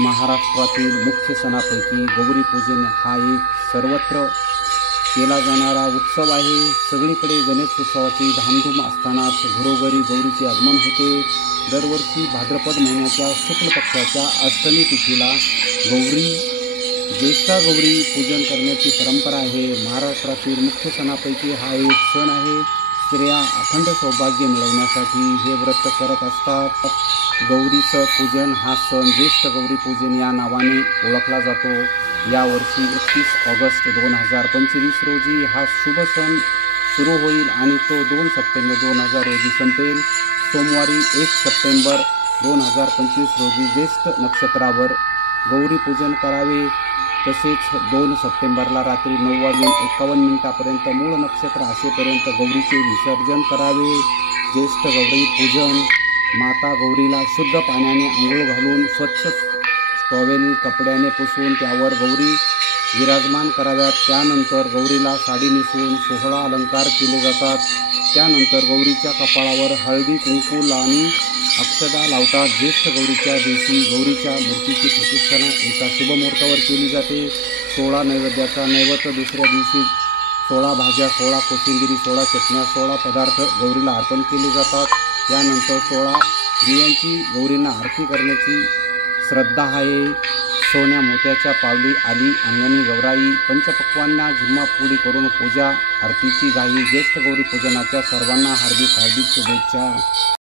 महाराष्ट्रातील मुख्य सणापैकी गौरी पूजन हा एक सर्वत्र केला जाणारा उत्सव आहे। सगळीकडे गणेश उत्सवाची धामधूम असतानाच घरोघरी गौरीचे आगमन होते। दरवर्षी भाद्रपद महिन्याच्या शुक्ल पक्षाच्या अष्टमी तिथीला ज्येष्ठा गौरी पूजन करण्याची परंपरा आहे। महाराष्ट्रातील मुख्य सणापैकी हा एक सण आहे। स्त्रिया अखंड सौभाग्य मिळवण्यासाठी हे व्रत करत असतात। गौरीचं पूजन हा सण ज्येष्ठ गौरी पूजन या नावाने ओळखला जातो। यावर्षी 31 ऑगस्ट 2025 रोजी हा शुभ सण सुरू होईल आणि तो 2 सप्टेंबर 2000 रोजी संपेल। सोमवारी 1 सप्टेंबर 2025 रोजी ज्येष्ठ नक्षत्रावर गौरी पूजन करावे। तसेच 2 सप्टेंबरला रात्री 9:51 मूळ नक्षत्र असेपर्यंत गौरीचे विसर्जन करावे। ज्येष्ठ गौरी पूजन माता गौरीला शुद्ध पाण्याने आंघोळ घालून स्वच्छ टॉवेल कपड्याने पुसून त्यावर गौरी विराजमान कराव्यात। त्यानंतर गौरीला साडी नेसवून सोहळा अलंकार केले जातात। त्यानंतर गौरीच्या कपाळावर हळदी कुंकू आणि अक्षदा लावतात। ज्येष्ठ गौरीच्या दिवशी गौरीच्या मूर्तीची प्रतिष्ठापना एका शुभमुहूर्तावर केली जाते। 16 नैवेद्याचा नैवेद्य दुसऱ्या दिवशी 16 भाज्या, 16 कोशिंबिरी, 16 चटण्या, 16 पदार्थ गौरीला अर्पण केले जातात। त्यानंतर 16 दिव्यांची गौरींना आरती करण्याची श्रद्धा आहे। सोन्या मोत्याच्या पावली आली अंगणी गौराई, पंचपक्वांना झिम्माफुगडी करून पूजा आरतीची घाई। ज्येष्ठ गौरी पूजनाच्या सर्वांना हार्दिक शुभेच्छा।